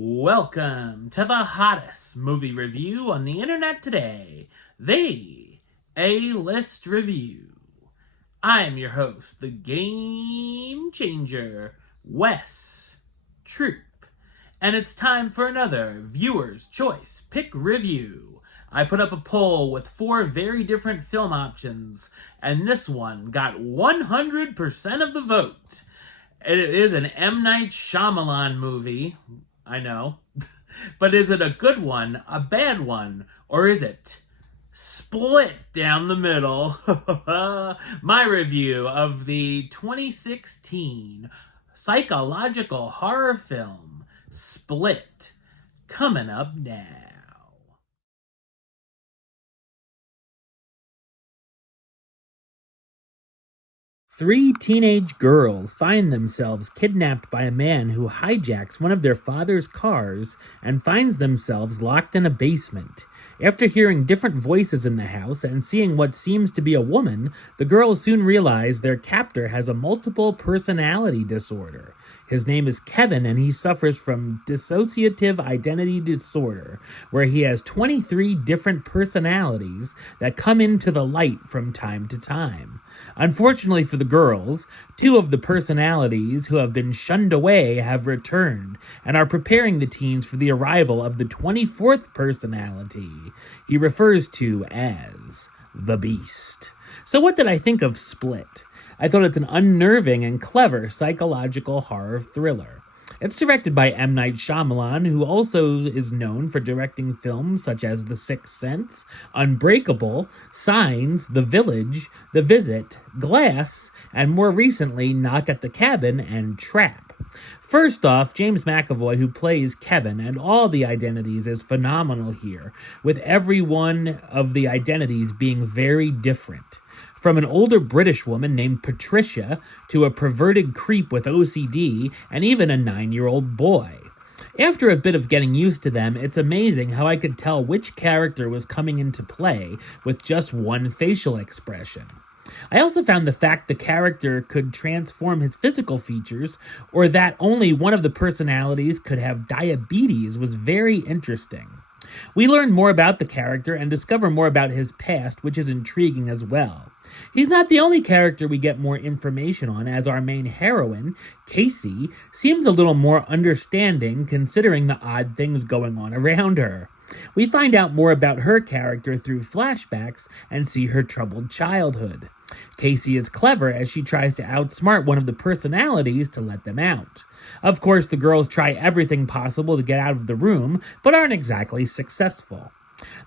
Welcome to the hottest movie review on the internet today, the A-List Review. I'm your host, the Game Changer, Wes Troop, and it's time for another Viewer's Choice Pick Review. I put up a poll with 4 very different film options, and this one got 100% of the vote. It is an M. Night Shyamalan movie, I know. But is it a good one, a bad one, or is it split down the middle? My review of the 2016 psychological horror film, Split, coming up now. 3 teenage girls find themselves kidnapped by a man who hijacks one of their father's cars and finds themselves locked in a basement. After hearing different voices in the house and seeing what seems to be a woman, the girls soon realize their captor has a multiple personality disorder. His name is Kevin, and he suffers from dissociative identity disorder, where he has 23 different personalities that come into the light from time to time. Unfortunately for the girls, 2 of the personalities who have been shunned away have returned and are preparing the teens for the arrival of the 24th personality he refers to as the Beast. So what did I think of Split? I thought it's an unnerving and clever psychological horror thriller. It's directed by M. Night Shyamalan, who also is known for directing films such as The Sixth Sense, Unbreakable, Signs, The Village, The Visit, Glass, and more recently, Knock at the Cabin and Trap. First off, James McAvoy, who plays Kevin and all the identities, is phenomenal here, with every one of the identities being very different. From an older British woman named Patricia to a perverted creep with OCD and even a 9-year-old boy. After a bit of getting used to them, it's amazing how I could tell which character was coming into play with just one facial expression. I also found the fact the character could transform his physical features, or that only one of the personalities could have diabetes, was very interesting. We learn more about the character and discover more about his past, which is intriguing as well. He's not the only character we get more information on, as our main heroine, Casey, seems a little more understanding considering the odd things going on around her. We find out more about her character through flashbacks and see her troubled childhood. Casey is clever as she tries to outsmart one of the personalities to let them out. Of course, the girls try everything possible to get out of the room, but aren't exactly successful.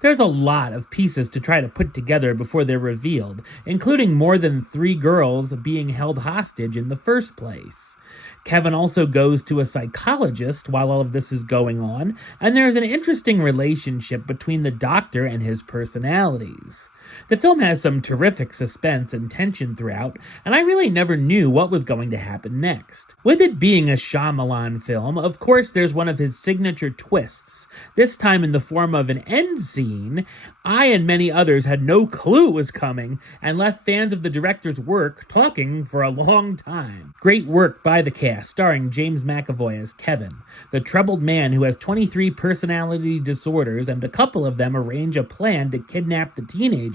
There's a lot of pieces to try to put together before they're revealed, including more than 3 girls being held hostage in the first place. Kevin also goes to a psychologist while all of this is going on, and there's an interesting relationship between the doctor and his personalities. The film has some terrific suspense and tension throughout, and I really never knew what was going to happen next. With it being a Shyamalan film, of course there's one of his signature twists, this time in the form of an end scene I and many others had no clue was coming, and left fans of the director's work talking for a long time. Great work by the cast, starring James McAvoy as Kevin, the troubled man who has 23 personality disorders, and a couple of them arrange a plan to kidnap the teenagers.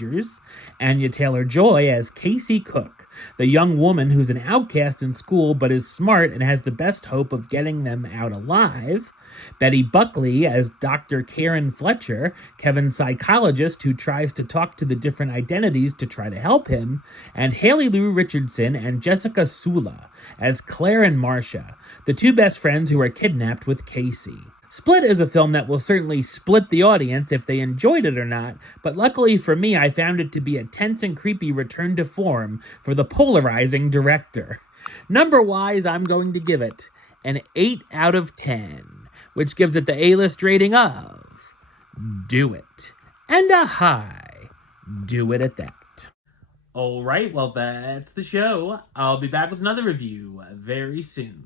Anya Taylor-Joy as Casey Cook, the young woman who's an outcast in school but is smart and has the best hope of getting them out alive. Betty Buckley as Dr. Karen Fletcher, Kevin's psychologist who tries to talk to the different identities to try to help him, and Haley Lou Richardson and Jessica Sula as Claire and Marcia, the 2 best friends who are kidnapped with Casey. Split is a film that will certainly split the audience if they enjoyed it or not, but luckily for me, I found it to be a tense and creepy return to form for the polarizing director. Number-wise, I'm going to give it an 8 out of 10. Which gives it the A-list rating of do it, and a high do it at that. Alright, well that's the show. I'll be back with another review very soon.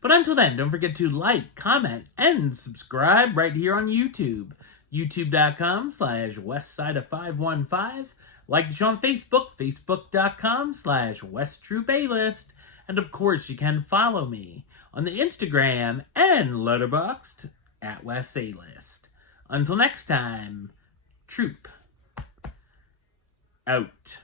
But until then, don't forget to like, comment, and subscribe right here on YouTube. YouTube.com/WestsideOf515. Like the show on Facebook, Facebook.com/WesTroopaList. And of course, you can follow me on the Instagram and Letterboxd at Wes A List. Until next time, Troop out.